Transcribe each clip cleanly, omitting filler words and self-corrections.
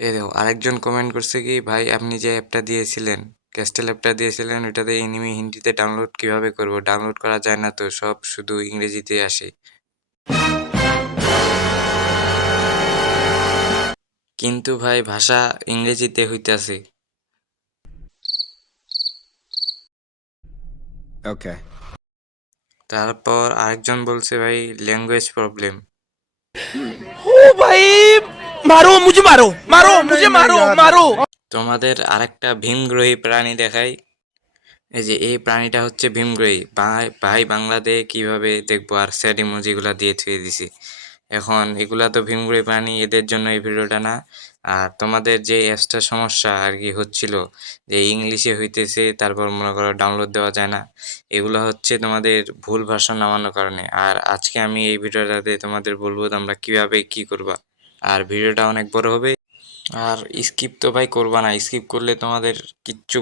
এই দেখো আরেকজন কমেন্ট করছে কি ভাই আপনি যে অ্যাপটা দিয়েছিলেন, ক্যাস্টেল অ্যাপটা দিয়েছিলেন ওইটাতে এনিমি হিন্দিতে ডাউনলোড কিভাবে করব? ডাউনলোড করা যায় না তো, সব শুধু ইংরেজিতে আসে। কিন্তু ভাই ভাষা ইংরেজিতে হইতাছে। ওকে। তারপর আরেকজন বলছে ভাই ল্যাঙ্গুয়েজ প্রবলেম। ओ भाई मारो मुझे मारो मारो मुझे मारो मारो। তোমাদের আরেকটা ভীমগ্রহী প্রাণী দেখাই। এই যে এই প্রাণীটা হচ্ছে ভীমগ্রহী। ভাই ভাই বাংলাতে কিভাবে দেখবো, আর স্যাড ইমোজিগুলা দিয়ে থুয়ে দিছি। এখন এগুলা তো ভীমগ্রহী প্রাণী, এদের জন্য এই ভিডিওটা না। আর তোমাদের যে অ্যাপসটার সমস্যা আর কি হচ্ছিল, যে ইংলিশে হইতেছে, তারপর মনে করো ডাউনলোড দেওয়া যায় না, এগুলো হচ্ছে তোমাদের ভুল ভাষা নামানোর কারণে। আর আজকে আমি এই ভিডিওটাতে তোমাদের বলবো তোমরা কিভাবে কি করবা। আর ভিডিওটা অনেক বড় হবে। আর স্কিপ তো ভাই করবা না, স্কিপ করলে তোমাদের কিচ্ছু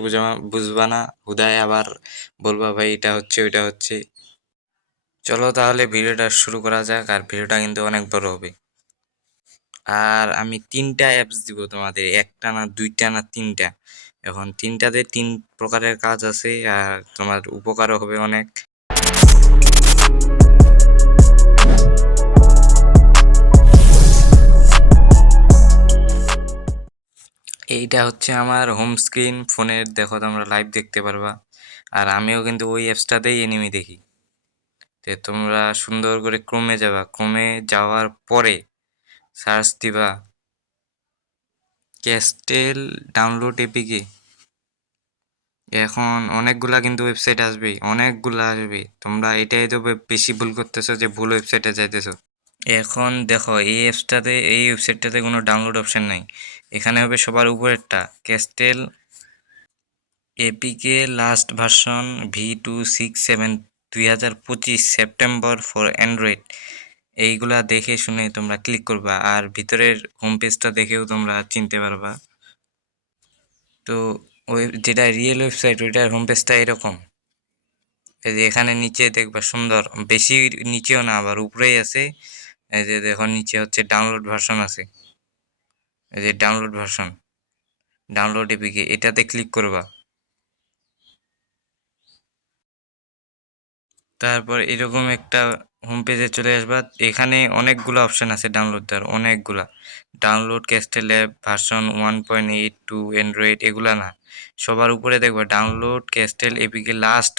বুঝবা না, হুদায় আবার বলবা ভাই এটা হচ্ছে ওইটা হচ্ছে। চলো তাহলে ভিডিওটা শুরু করা যাক, আর ভিডিওটা কিন্তু অনেক বড় হবে। আর আমি তিনটা অ্যাপস দিব তোমাদের, একটা না দুইটা না তিনটা। এখন তিনটাতে তিন প্রকারের কাজ আছে, আর তোমার উপকারও হবে অনেক। এইটা হচ্ছে আমার হোম স্ক্রিন ফোনের, দেখো তোমরা লাইভ দেখতে পারবা। আর আমিও কিন্তু ওই অ্যাপসটাতেই এনিমি দেখি। তে তোমরা সুন্দর করে ক্রমে যাবা, ক্রমে যাওয়ার পরে সার্চ দিবা ক্যাস্টেল ডাউনলোড এপিকে। এখন অনেকগুলা কিন্তু ওয়েবসাইট আসবে, অনেকগুলা আসবে। তোমরা এটাই তো বেশি ভুল করতেছো, যে ভুল ওয়েবসাইটে যাইতেছো। এখন দেখো এই অ্যাপসটাতে, এই ওয়েবসাইটটাতে কোনো ডাউনলোড অপশন নাই। এখানে হবে সবার উপরেরটা castle APK last version V267 2025 September for Android. এইগুলা দেখে শুনে তোমরা ক্লিক করবা, আর ভিতরের হোম পেজটা দেখেও তোমরা চিনতে পারবা। তো ওই যেটা রিয়েল ওয়েবসাইট ওইটার হোম পেজটা এরকম। এই যে এখানে নিচে দেখবা সুন্দর, বেশি নিচেও না আবার উপরেই আছে। এই যে দেখো নিচে হচ্ছে ডাউনলোড ভার্সন আছে, এই যে ডাউনলোড ভার্সন, ডাউনলোড এপিকে, এটাতে ক্লিক করবা। তারপর এরকম একটা হোম পেজে চলে আসবা। এখানে অনেকগুলো অপশন আছে ডাউনলোড দেওয়ার, অনেকগুলা। Download Castle app version 1.8 to Android, এগুলা না, সবার উপরে দেখবা download Castle APK last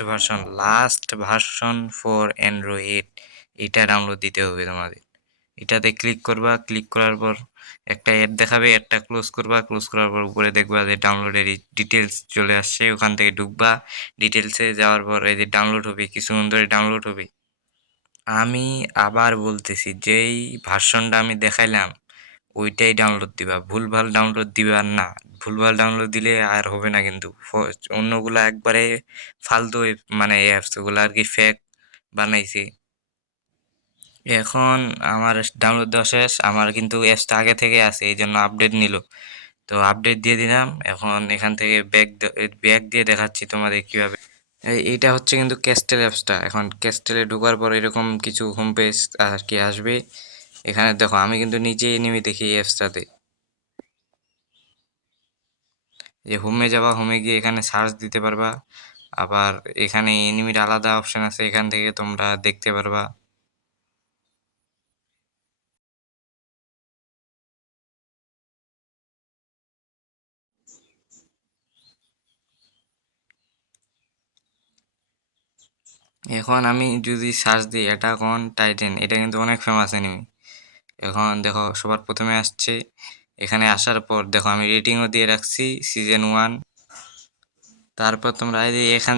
version for Android. এটা ডাউনলোড দিতে হবে তোমাদের। এটাতে ক্লিক করবা, ক্লিক করার পর একটা অ্যাড দেখাবে, অ্যাডটা ক্লোজ করবা, ক্লোজ করার পর উপরে দেখবা যে ডাউনলোডের ডিটেলস চলে আসছে, ওখান থেকে ঢুকবা। ডিটেলসে যাওয়ার পর এই যে ডাউনলোড হবে, কিছুক্ষণ ধরে ডাউনলোড হবে। আমি আবার বলতেছি, যেই ভার্সনটা আমি দেখাইলাম ওইটাই ডাউনলোড দিবা, ভুলভাল ডাউনলোড দিবা আর না। ভুলভাল ডাউনলোড দিলে আর হবে না কিন্তু। অন্যগুলা একবারে ফালতু মানে অ্যাপস, ওগুলো আর কি ফেক বানাইছে। এখন আমার ডাউনলোড দেওয়া শেষ, আমার কিন্তু অ্যাপসটা আগে থেকে আছে, এই জন্য আপডেট নিল। তো আপডেট দিয়ে দিলাম। এখন এখান থেকে ব্যাক ব্যাক দিয়ে দেখাচ্ছি তোমাদের কিভাবে। এইটা হচ্ছে কিন্তু ক্যাস্টেল অ্যাপসটা। এখন ক্যাস্টেলে ঢোকার পর এরকম কিছু হোম পেজ আর কি আসবে। এখানে দেখো আমি কিন্তু নিজে এনিমি দেখি এই অ্যাপসটাতে। যে হোমে যাবা, হোমে গিয়ে এখানে সার্চ দিতে পারবা। আবার এখানে এনিমির আলাদা অপশন আছে, এখান থেকে তোমরা দেখতে পারবা। এখন আমি যদি সার্চ দিই অ্যাটাক অন টাইটেন, এটা কিন্তু অনেক ফেমাস এনিমি। এখন দেখো সবার প্রথমে আসছে। এখানে আসার পর দেখো আমি রেটিংও দিয়ে রাখছি সিজন 1। তারপর তোমরা এই যে এখান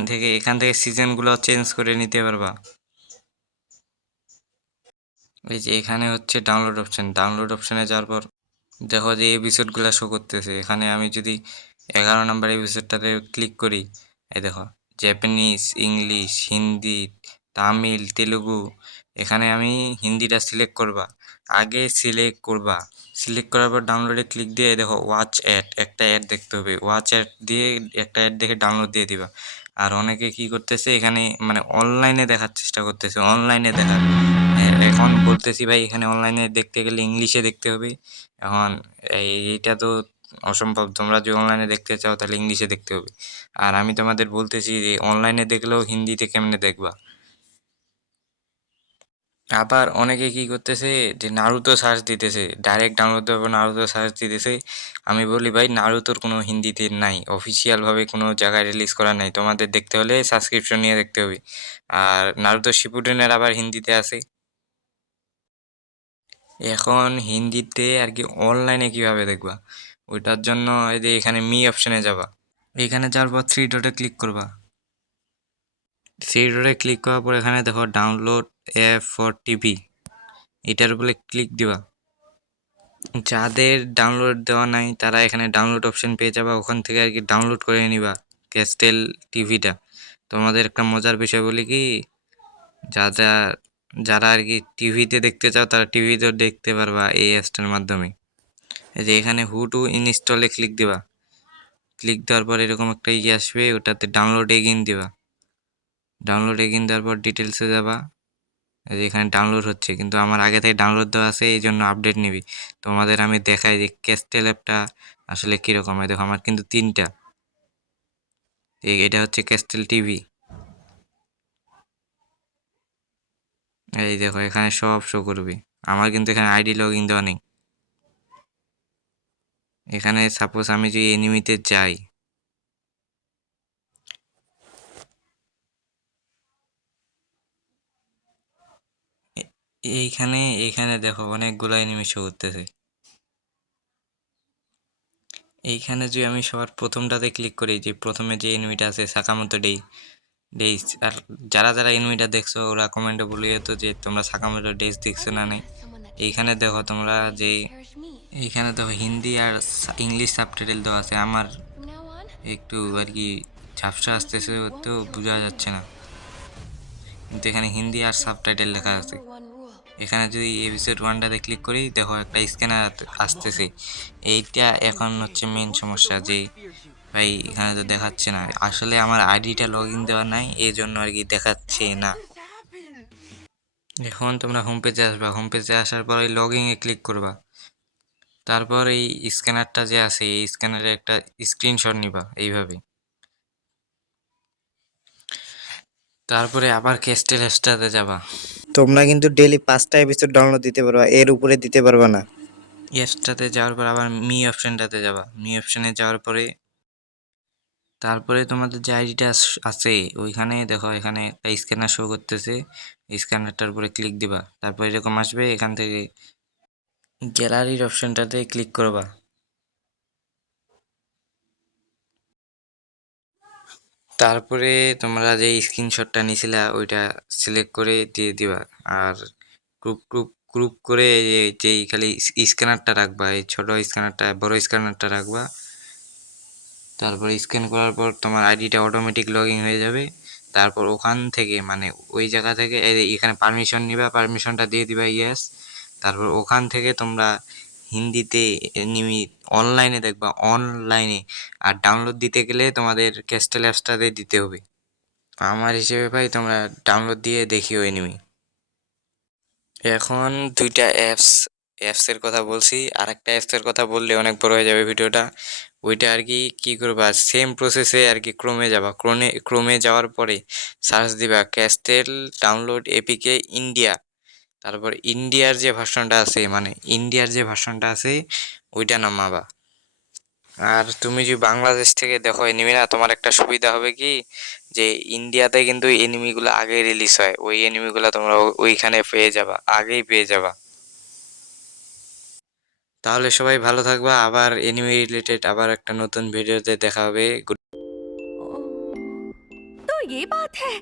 থেকে সিজনগুলো চেঞ্জ করে নিতে পারবা। এই যে এখানে হচ্ছে ডাউনলোড অপশন, ডাউনলোড অপশনে যাওয়ার পর দেখো যে এপিসোডগুলো শো করতেছে। এখানে আমি যদি 11 নম্বর এপিসোডটাতে ক্লিক করি, এই দেখো জাপানিজ, ইংলিশ, হিন্দি, তামিল, তেলুগু। এখানে আমি হিন্দিটা সিলেক্ট করবা, আগে সিলেক্ট করবা। সিলেক্ট করার পর ডাউনলোডে ক্লিক দিয়ে দেখো ওয়াচ অ্যাড, একটা অ্যাড দেখতে হবে। ওয়াচ অ্যাড দিয়ে একটা অ্যাড দেখে ডাউনলোড দিয়ে দিবা। আর অনেকে কি করতেছে এখানে মানে অনলাইনে দেখার চেষ্টা করতেছে, অনলাইনে দেখার এখন বলতেছি ভাই এখানে অনলাইনে দেখতে গেলে ইংলিশে দেখতে হবে। এখন এইটা তো অসম্ভব, তোমরা যদি অনলাইনে দেখতে চাও তাহলে ইংলিশে দেখতে হবে। আর আমি তোমাদের বলতেছি যে অনলাইনে দেখলেও হিন্দিতে কেমনে দেখবা। আবার অনেকে কি করতেছে যে নারুতো সার্চ দিতেছে, ডাইরেক্ট ডাউনলোড দেবো নারুতো সার্চ দিতেছে। আমি বলি ভাই নারুতোর কোনো হিন্দিতে নাই, অফিসিয়াল ভাবে কোনো জায়গায় রিলিজ করা নাই, তোমাদের দেখতে হলে সাবস্ক্রিপশন নিয়ে দেখতে হবে। আর নারুতো শিপুডেনের আবার হিন্দিতে আছে। এখন হিন্দিতে আর কি অনলাইনে কিভাবে দেখবা, ওইটার জন্য এই যে এখানে মি অপশনে যাবা। এখানে যাওয়ার পর থ্রি ডটে ক্লিক করবা। থ্রি ডটে ক্লিক করার পর এখানে দেখো ডাউনলোড অ্যাপ ফর টিভি, এটার উপরে ক্লিক দিবা। যাদের ডাউনলোড দেওয়া নাই তারা এখানে ডাউনলোড অপশন পেয়ে যাবা, ওখান থেকে আর কি ডাউনলোড করে নিবা ক্যাস্টেল টিভিটা। তোমাদের একটা মজার বিষয় বলি কি, যারা যারা আর কি টিভিতে দেখতে চাও তারা টিভিতেও দেখতে পারবা এই অ্যাপসটার মাধ্যমে। এই যে এখানে হু টু ইনস্টলে ক্লিক দিবা। ক্লিক দেওয়ার পর এরকম একটা ইয়ে আসবে, ওটাতে ডাউনলোড এগিন দিবা। ডাউনলোড এগিন দেওয়ার পর ডিটেলসে যাবা। এই যে এখানে ডাউনলোড হচ্ছে, কিন্তু আমার আগে থেকে ডাউনলোড দেওয়া আছে এই জন্য আপডেট নিবি। তোমাদের আমি দেখাই যে ক্যাস্টেল অ্যাপটা আসলে কীরকম হয়। দেখো আমার কিন্তু তিনটা, এটা হচ্ছে ক্যাস্টেল টিভি। এই দেখো এখানে সব শো করবে। আমার কিন্তু এখানে আইডি লগ ইন দেওয়া নেই। এখানে সাপোজ আমি যদি এনিমিতে যাই, এইখানে এইখানে দেখো অনেকগুলো এনিমি শো করতেছে। এইখানে যদি আমি সবার প্রথমটাতে ক্লিক করি, যে প্রথমে যে এনিমিটা আছে সাকামোতো ডেইস, আর যারা যারা এনিমিটা দেখছো ওরা কমেন্টে বলিয়ে তো যে তোমরা সাকামোতো ডেইস দেখছো না নাই। এইখানে দেখো তোমরা যে এইখানে দেখো হিন্দি আর ইংলিশ সাবটাইটেল দেওয়া আছে। আমার একটু আর কি ঝাপসা আসতেছে তো বোঝা যাচ্ছে না, কিন্তু এখানে হিন্দি আর সাবটাইটেল লেখা আছে। এখানে যদি এপিসোড ওয়ানটাতে ক্লিক করি দেখো একটা স্ক্যানার আসতেছে। এইটা এখন হচ্ছে মেন সমস্যা, যে ভাই এখানে তো দেখাচ্ছে না, আসলে আমার আইডিটা লগ ইন দেওয়া নাই এই জন্য আর কি দেখাচ্ছে না। এখন তোমরা হোম পেজে আসবা, হোম পেজে আসার পর ওই লগ ইনে ক্লিক করবা। তারপর এই স্ক্যানারটা যে আছে এই স্ক্যানারে একটা স্ক্রিনশট নিবা এইভাবে। তারপরে আবার ক্যাস্টেল অ্যাপসটাতে যাবা। তোমরা কিন্তু ডেইলি 5টা এপিসোড ডাউনলোড দিতে পারবা, এর উপরে দিতে পারবা না। অ্যাপসটাতে যাওয়ার পর আবার মি অপশনটাতে যাবা। মি অপশনে যাওয়ার পরে তারপরে তোমাদের যে আইডিটা আছে ওইখানে দেখো এখানে একটা স্ক্যানার শো করতেছে, স্ক্যানারটার উপরে ক্লিক দিবা। তারপর এরকম আসবে, এখান থেকে গ্যালারির অপশনটাতে ক্লিক করবা। তারপরে তোমরা যে স্ক্রিনশটটা নিছিলা ওইটা সিলেক্ট করে দিয়ে দিবা। আর গ্রুপ গ্রুপ গ্রুপ করে যেই খালি স্ক্যানারটা রাখবা, এই ছোট স্ক্যানারটা বড় স্ক্যানারটা রাখবা। তারপর স্ক্যান করার পর তোমার আইডিটা অটোমেটিক লগ ইন হয়ে যাবে। তারপর ওখান থেকে মানে ওই জায়গা থেকে এই যে এখানে পারমিশন নিবা, পারমিশনটা দিয়ে দিবা ইয়েস। তারপর ওখান থেকে তোমরা হিন্দিতে এনিমি অনলাইনে দেখবা, অনলাইনে। আর ডাউনলোড দিতে গেলে তোমাদের ক্যাস্টেল অ্যাপসটাতে দিতে হবে। আমার হিসেবে ভাই তোমরা ডাউনলোড দিয়ে দেখিও এনিমি। এখন দুইটা অ্যাপসের কথা বলছি, আর একটা অ্যাপসের কথা বললে অনেক বড় হয়ে যাবে ভিডিওটা। ওইটা আর কি কী করবা, সেম প্রসেসে আর কি ক্রোমে যাবা। ক্রোমে যাওয়ার পরে সার্চ দিবা ক্যাস্টেল ডাউনলোড এপিকে ইন্ডিয়া। তারপর ইন্ডিয়ার যে ভার্সনটা আছে মানে ইন্ডিয়ার যে ভার্সনটা আছে ওইটা নামাবা। আর তুমি যদি বাংলাদেশ থেকে দেখো এনিমি না, তোমার একটা সুবিধা হবে কি, যে ইন্ডিয়াতে কিন্তু এনিমিগুলো আগে রিলিজ হয়, ওই এনিমিগুলো তোমরা ওইখানে পেয়ে যাবা, আগেই পেয়ে যাবা। তাহলে সবাই ভালো থাকবা, আবার এনিমি রিলেটেড আবার একটা নতুন ভিডিওতে দেখা হবে। तो ये बात है।